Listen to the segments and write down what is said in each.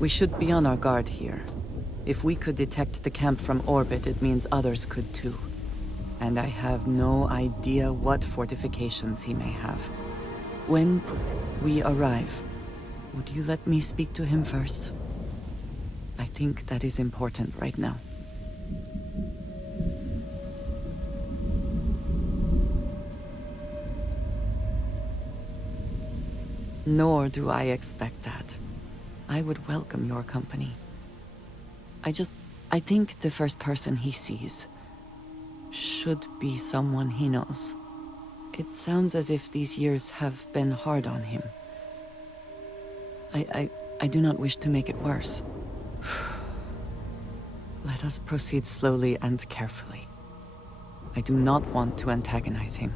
We should be on our guard here. If we could detect the camp from orbit, it means others could too. And I have no idea what fortifications he may have. When we arrive, would you let me speak to him first? I think that is important right now. Nor do I expect that. I would welcome your company. I think the first person he sees should be someone he knows. It sounds as if these years have been hard on him. I do not wish to make it worse. Let us proceed slowly and carefully. I do not want to antagonize him.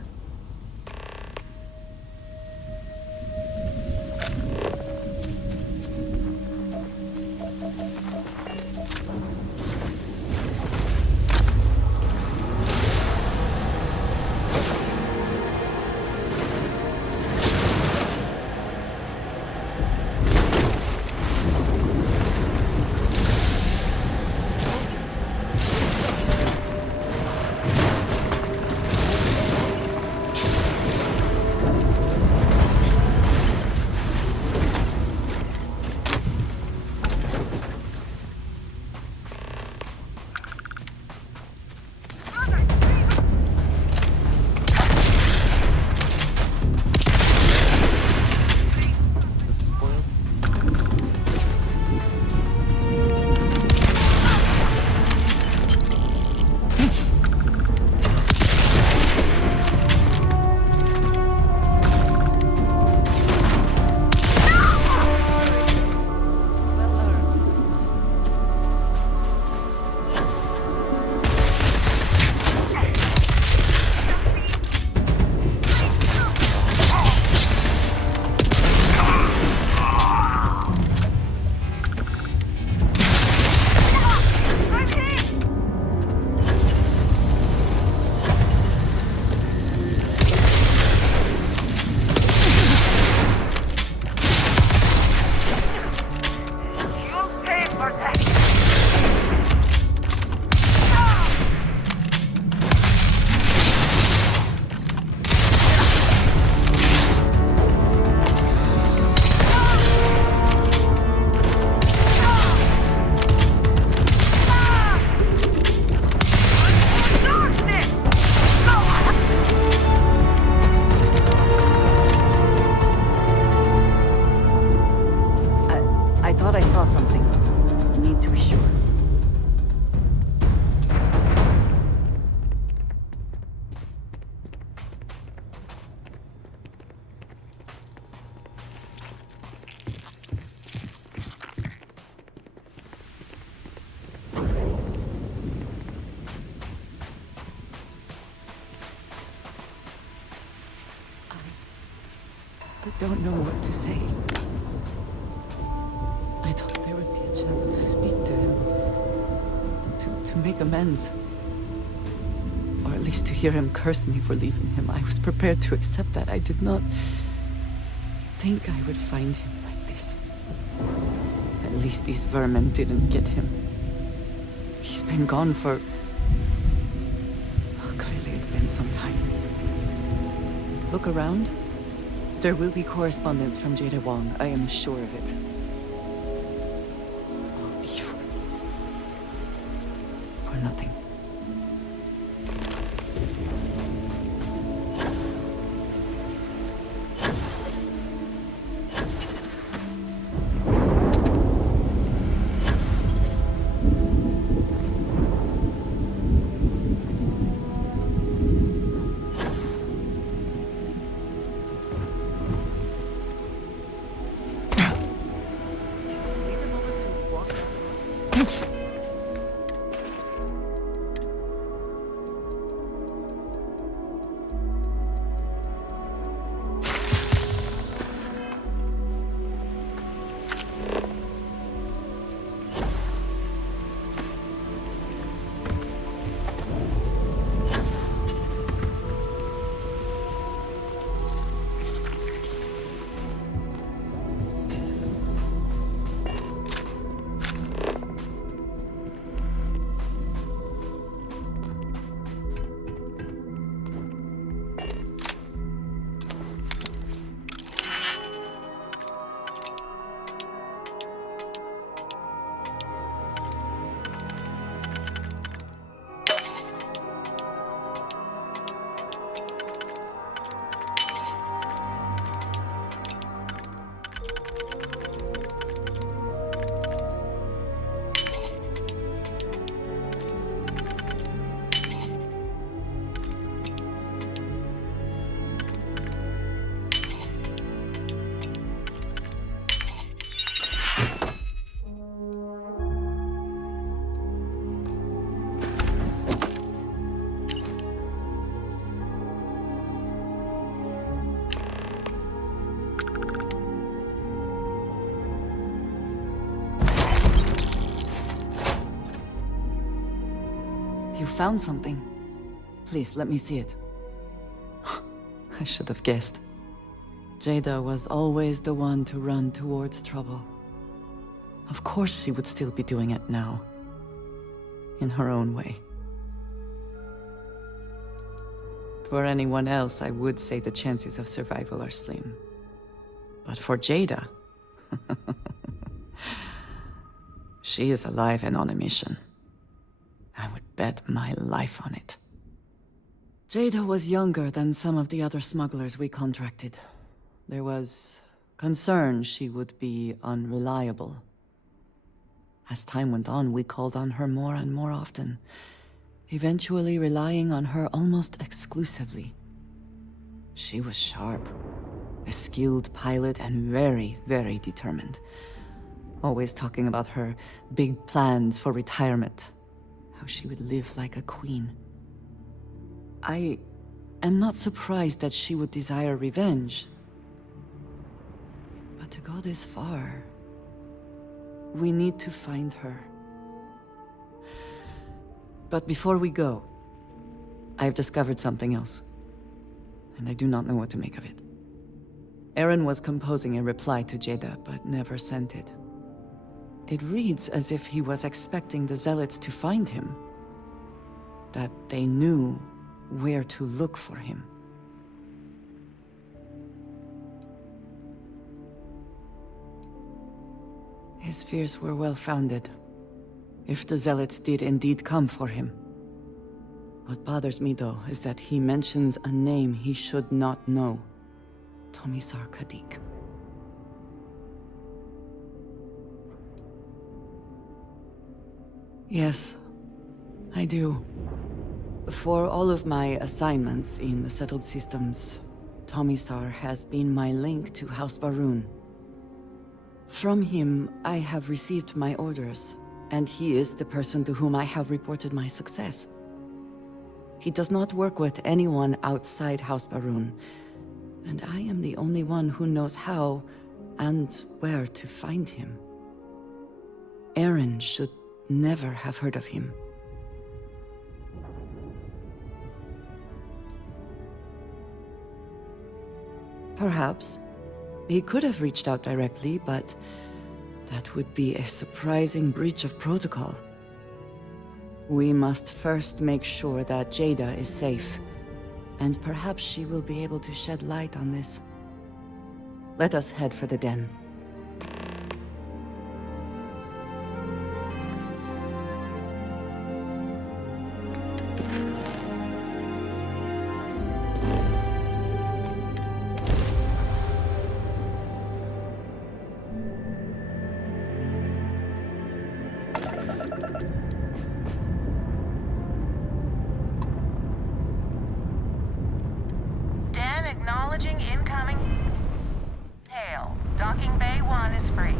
I don't know what to say. I thought there would be a chance to speak to him. To make amends. Or at least to hear him curse me for leaving him. I was prepared to accept that. I did not think I would find him like this. At least these vermin didn't get him. He's been gone for... Well, clearly it's been some time. Look around. There will be correspondence from Jade Wong. I am sure of it. All be for nothing. found something. Please, let me see it. I should have guessed. Jada was always the one to run towards trouble. Of course she would still be doing it now. In her own way. For anyone else, I would say the chances of survival are slim. But for Jada... she is alive and on a mission. I would bet my life on it. Jada was younger than some of the other smugglers we contracted. There was concern she would be unreliable. As time went on, we called on her more and more often, eventually relying on her almost exclusively. She was sharp, a skilled pilot and very, very determined. Always talking about her big plans for retirement, how she would live like a queen. I am not surprised that she would desire revenge. But to go this far, we need to find her. But before we go, I've discovered something else, and I do not know what to make of it. Aaron was composing a reply to Jada, but never sent it. It reads as if he was expecting the Zealots to find him, that they knew where to look for him. His fears were well-founded, if the Zealots did indeed come for him. What bothers me, though, is that he mentions a name he should not know. Tomisar Kadik. Yes, I do. For all of my assignments in the settled systems, Tomisar has been my link to House Barun. From him, I have received my orders, and he is the person to whom I have reported my success. He does not work with anyone outside House Barun, and I am the only one who knows how and where to find him. Aaron should never have heard of him. Perhaps. He could have reached out directly, but that would be a surprising breach of protocol. We must first make sure that Jada is safe, and perhaps she will be able to shed light on this. Let us head for the den. Acknowledging incoming. Hail. Docking Bay 1 is free.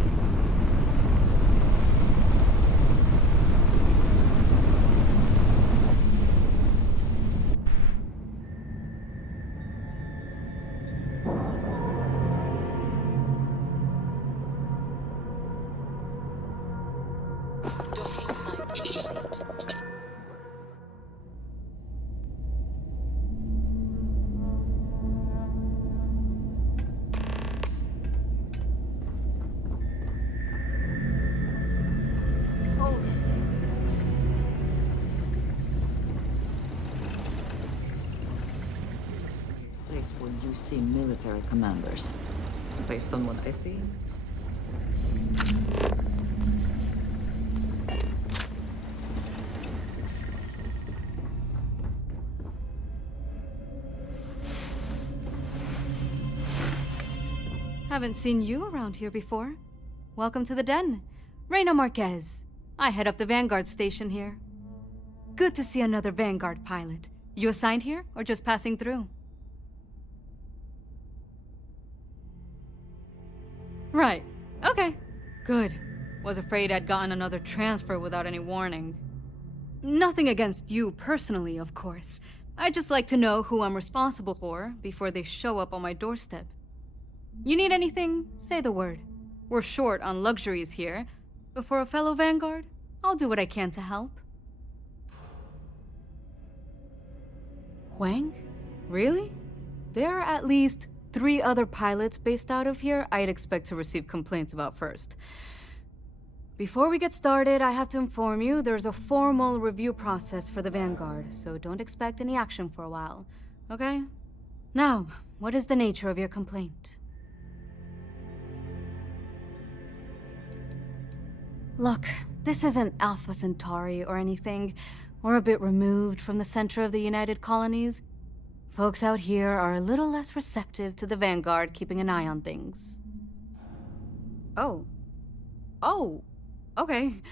Docking site complete. Where you see military commanders. Based on what I see. Haven't seen you around here before. Welcome to the den. Reina Marquez. I head up the Vanguard station here. Good to see another Vanguard pilot. You assigned here or just passing through? Right. Okay. Good. Was afraid I'd gotten another transfer without any warning. Nothing against you personally, of course. I'd just like to know who I'm responsible for before they show up on my doorstep. You need anything? Say the word. We're short on luxuries here, but for a fellow Vanguard, I'll do what I can to help. Wang? Really? There are at least 3 other pilots based out of here I'd expect to receive complaints about first. Before we get started, I have to inform you there's a formal review process for the Vanguard, so don't expect any action for a while, okay? Now, what is the nature of your complaint? Look, this isn't Alpha Centauri or anything. We're a bit removed from the center of the United Colonies. Folks out here are a little less receptive to the Vanguard keeping an eye on things. Oh. Oh. Okay.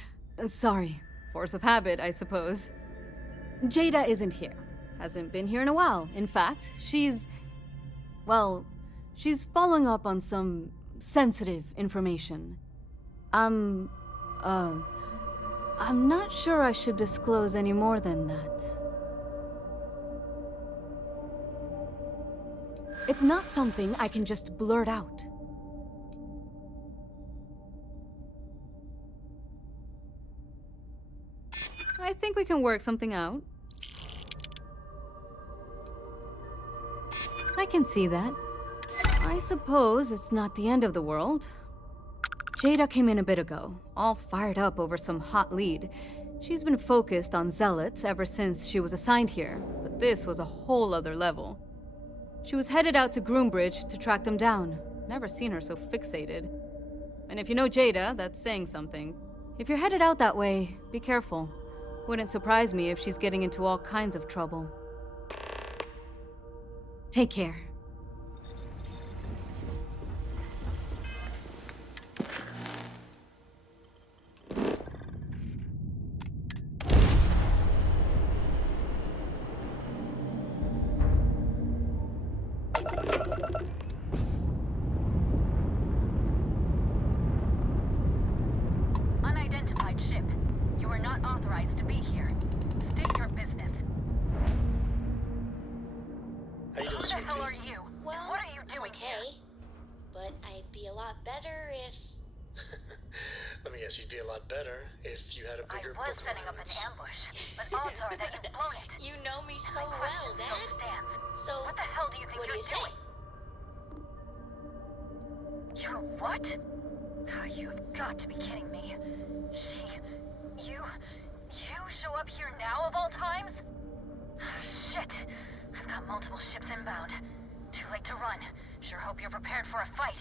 Sorry. Force of habit, I suppose. Jada isn't here. Hasn't been here in a while. In fact, she's following up on some sensitive information. I'm not sure I should disclose any more than that. It's not something I can just blurt out. I think we can work something out. I can see that. I suppose it's not the end of the world. Jada came in a bit ago, all fired up over some hot lead. She's been focused on zealots ever since she was assigned here, but this was a whole other level. She was headed out to Groombridge to track them down. Never seen her so fixated. And if you know Jada, that's saying something. If you're headed out that way, be careful. Wouldn't surprise me if she's getting into all kinds of trouble. Take care. Unidentified ship. You are not authorized to be here. State your business. How you doing, Who the sweetie? hell are you? Well, And what are you doing okay, here? but I'd be a lot better if... Let me guess, you'd be a lot better if you had a I bigger was book setting up an allowance. ambush, but odds are that you've blown it. You know me so My well, question Dad. still stands. So, What the hell do you think what do you're you say? doing? You're what? Oh, you've got to be kidding me. You show up here now of all times? Shit. I've got multiple ships inbound. Too late to run. Sure hope you're prepared for a fight.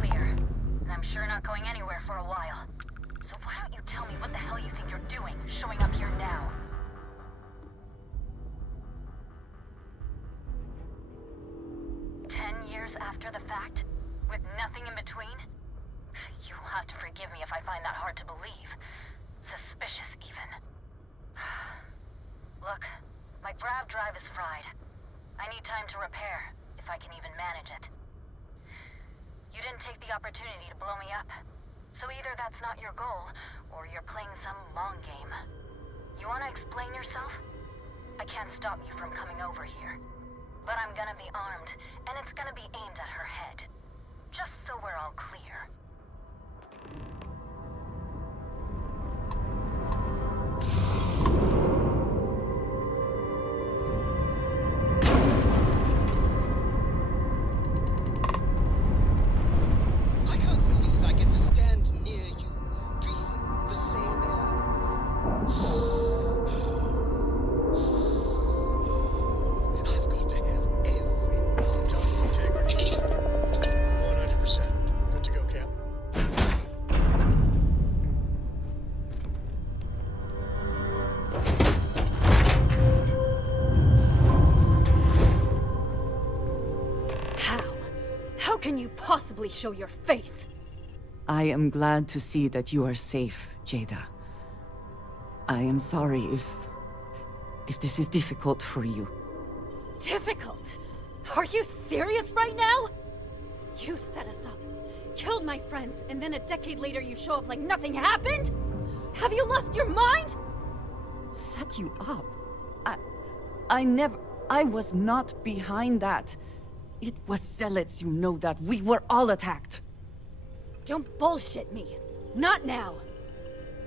Clear. And I'm sure not going anywhere for a while. So why don't you tell me what the hell you think you're doing, showing up here now? Years after the fact? With nothing in between? You'll have to forgive me if I find that hard to believe. Suspicious, even. Look, my grav drive is fried. I need time to repair, if I can even manage it. You didn't take the opportunity to blow me up. So either that's not your goal, or you're playing some long game. You wanna explain yourself? I can't stop you from coming over here. But I'm gonna be armed, and it's gonna be aimed at her head. Just so we're all clear. I can't believe I get to stand near you, breathing the same air. I've got to have every moment of Integrity. 100%. Good to go, Cap. How? How can you possibly show your face? I am glad to see that you are safe, Jada. I am sorry if this is difficult for you. Difficult? Are you serious right now? You set us up, killed my friends, and then a decade later you show up like nothing happened? Have you lost your mind? Set you up? I was not behind that. It was Zealots, you know that. We were all attacked. Don't bullshit me. Not now.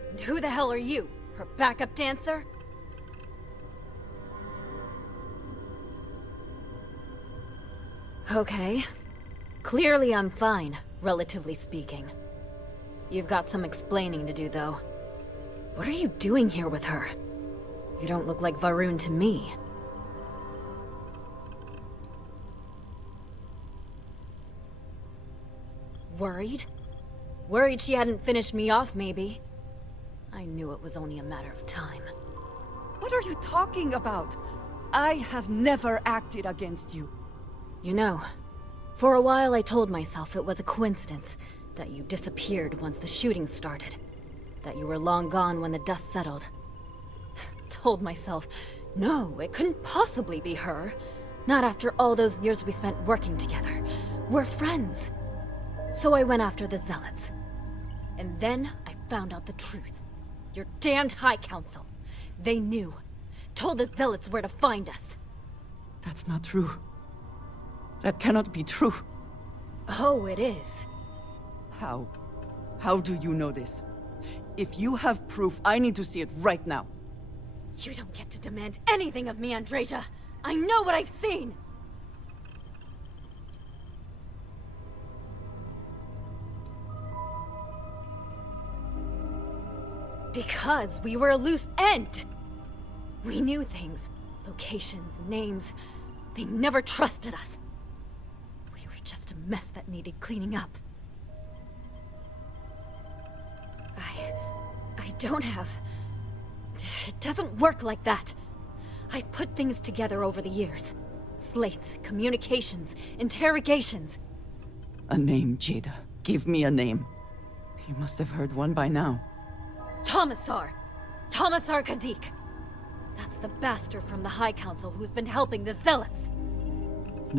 And who the hell are you? Her backup dancer? Okay. Clearly I'm fine, relatively speaking. You've got some explaining to do, though. What are you doing here with her? You don't look like Varun to me. Worried? Worried she hadn't finished me off, maybe. I knew it was only a matter of time. What are you talking about? I have never acted against you. You know, for a while I told myself it was a coincidence that you disappeared once the shooting started. That you were long gone when the dust settled. Told myself, no, it couldn't possibly be her. Not after all those years we spent working together. We're friends. So I went after the Zealots. And then I found out the truth. Your damned High Council. They knew. Told the Zealots where to find us. That's not true. That cannot be true. Oh, it is. How? How do you know this? If you have proof, I need to see it right now. You don't get to demand anything of me, Andreja. I know what I've seen! Because we were a loose end! We knew things. Locations, names. They never trusted us. We were just a mess that needed cleaning up. I don't have... It doesn't work like that. I've put things together over the years. Slates, communications, interrogations. A name, Jada. Give me a name. You must have heard one by now. Tomasar. Tomasar Kadik. That's the bastard from the High Council who's been helping the Zealots.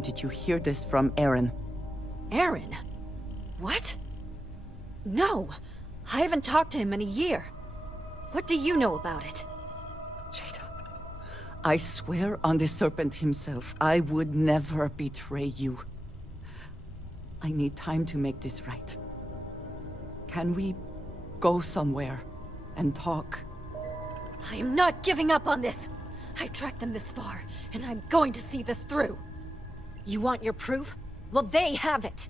Did you hear this from Aaron? Aaron? What? No. I haven't talked to him in a year. What do you know about it? Jada, I swear on the Serpent himself, I would never betray you. I need time to make this right. Can we go somewhere and talk? I am not giving up on this. I've tracked them this far, and I'm going to see this through. You want your proof? Well, they have it.